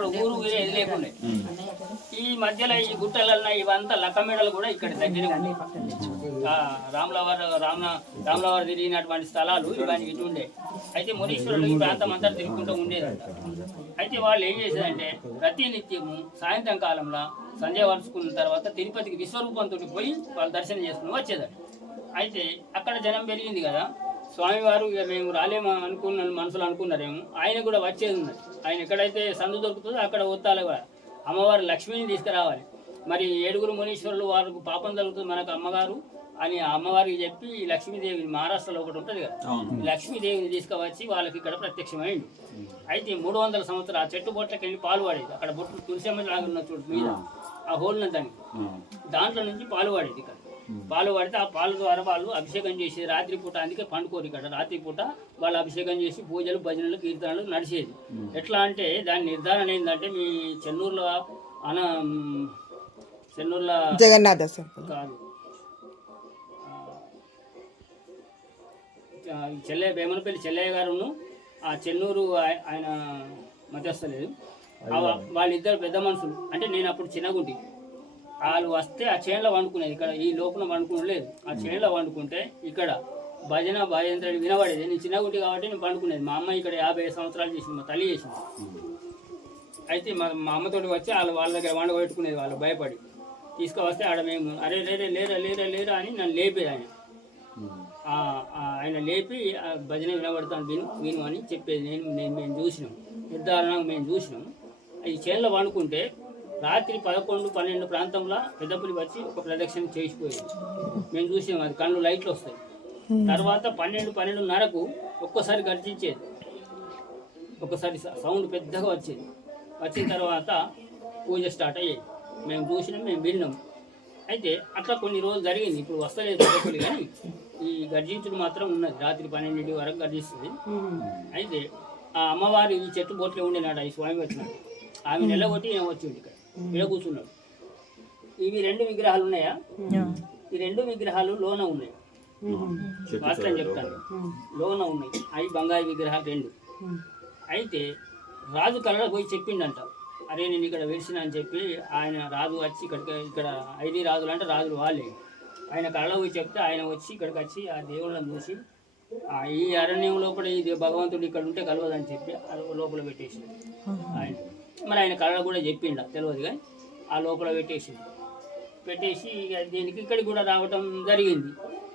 అప్పుడు ఊరు ఏది లేకుండే. ఈ మధ్యలో ఈ గుట్టలన్నా ఇవంతా లక్కమేడలు కూడా ఇక్కడ దగ్గర రాములవారు తిరిగినటువంటి స్థలాలు ఇవన్నీ ఇటు ఉండే. అయితే మునీశ్వరులు ఈ ప్రాంతం అంతా తిరుగుకుంటూ ఉండేదంట. అయితే వాళ్ళు ఏం చేసేదంటే ప్రతి నిత్యము సాయంత్రం కాలంలో సంధ్య వరుసుకున్న తర్వాత తిరుపతికి విశ్వరూపంతో పోయి వాళ్ళు దర్శనం చేసుకుని వచ్చేదంట. అయితే అక్కడ జనం పెరిగింది కదా, స్వామివారు ఇక మేము రాలేమో మనసులో అనుకున్నారేమో, ఆయన కూడా వచ్చేది ఉన్నది. ఆయన ఎక్కడైతే సందు దొరుకుతుందో అక్కడ ఒత్తాలి కూడా. అమ్మవారు లక్ష్మిని తీసుకురావాలి. మరి 7 మునీశ్వరులు వారికి పాపం జరుగుతుంది మనకు అమ్మగారు అని అమ్మవారికి చెప్పి లక్ష్మీదేవి మహారాష్ట్రలో ఒకటి ఉంటుంది కదా, లక్ష్మీదేవిని తీసుకువచ్చి వాళ్ళకి ఇక్కడ ప్రత్యక్షమైంది. అయితే 300 సంవత్సరాలు ఆ చెట్టు బొట్లకి వెళ్ళి పాలు పడేది. అక్కడ బొట్లు తులసమ్మ లాగా ఉన్న చోటు మీద ఆ హోల్న దాంట్లో నుంచి పాలు పడేది. ఇక్కడ పాలు పడితే ఆ పాలు ద్వారా వాళ్ళు అభిషేకం చేసేది రాత్రిపూట. అందుకే పండుకోరు ఇక్కడ రాత్రిపూట. వాళ్ళు అభిషేకం చేసి పూజలు భజనలు కీర్తనలు నడిచేది. ఎట్లా అంటే దాని నిర్ధారణ ఏంటంటే మీ చెన్నూరులో జగన్నాథ కాదు, వేమనపల్లి చెల్లయ్య గారును ఆ చెన్నూరు ఆయన మధ్యస్థలేదు. వాళ్ళిద్దరు పెద్ద మనుషులు. అంటే నేను అప్పుడు చిన్నగుంటి. వాళ్ళు వస్తే ఆ చేనులో వండుకునేది. ఇక్కడ ఈ లోపల వండుకునలేదు. ఆ చేనులో వండుకుంటే ఇక్కడ భజన భజంత్రాలు వినబడేది. నేను చిన్నగుంటి కాబట్టి నేను పండుకునేది. మా అమ్మ ఇక్కడ 50 సంవత్సరాలు చేసింది, మా తల్లి చేసింది. అయితే మా అమ్మతోటి వచ్చి వాళ్ళ దగ్గర వండ పెట్టుకునేది. వాళ్ళు భయపడి తీసుకువస్తే ఆడ మేము అరే లేరా లేరా లేరా లేరా అని నన్ను లేపేది. ఆయన లేపి భజన వినబడతాను విను అని చెప్పేది. మేము చూసినాం, నిర్ధారణకు మేము చూసినాం. ఈ చేనులో వండుకుంటే రాత్రి 11-12 ప్రాంతంలో పెద్దపులి వచ్చి ఒక ప్రదక్షిణ చేసిపోయేది. మేము చూసినాం. అది కళ్ళు లైట్లు వస్తాయి. తర్వాత 12-12:30కు ఒక్కసారి గర్జించేది. ఒక్కసారి సౌండ్ పెద్దగా వచ్చేది. వచ్చిన తర్వాత పూజ స్టార్ట్ అయ్యేది. మేము చూసినాం, మేము విన్నాం. అయితే అట్లా కొన్ని రోజులు జరిగింది. ఇప్పుడు వస్తలేదు పెద్దపులి, కానీ ఈ గర్జించుడు మాత్రం ఉన్నది. రాత్రి 12 వరకు గర్జిస్తుంది. అయితే ఆ అమ్మవారు ఈ చెట్టు బోట్లో ఉండేనాడు. ఈ స్వామి వచ్చినాడు. ఆమె నిలబొట్టి నేను వచ్చింది. ఇక్కడ ఇలా కూర్చున్నాడు. ఇవి 2 విగ్రహాలు ఉన్నాయా? ఈ 2 విగ్రహాలు లోన ఉన్నాయి. వాస్తవం చెప్తాను, లోన ఉన్నాయి. అవి బంగారు విగ్రహాలు 2. అయితే రాజు కళలో పోయి చెప్పిండంట, అరే నేను ఇక్కడ వెలిసిన అని చెప్పి. ఆయన రాజు వచ్చి ఇక్కడ 5 రాజులు అంటే రాజులు వాళ్ళే. ఆయన కళలో పోయి చెప్తే ఆయన వచ్చి ఇక్కడికి వచ్చి ఆ దేవుళ్ళని చూసి ఈ అరణ్యం లోపల ఈ భగవంతుడు ఇక్కడ ఉంటే కలవదని చెప్పి లోపల పెట్టేసి ఆయన. మరి ఆయన కళలో కూడా చెప్పిండ తెలియదు, కానీ ఆ లోపల పెట్టేసి దీనికి ఇక్కడికి కూడా రావటం జరిగింది.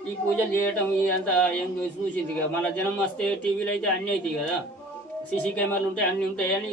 ఈ పూజలు చేయటం ఇదంతా ఏం చూసింది. మన జనం వస్తే టీవీలో అయితే అన్నీ అవుతాయి కదా, సీసీ కెమెరాలు ఉంటాయి, అన్నీ ఉంటాయని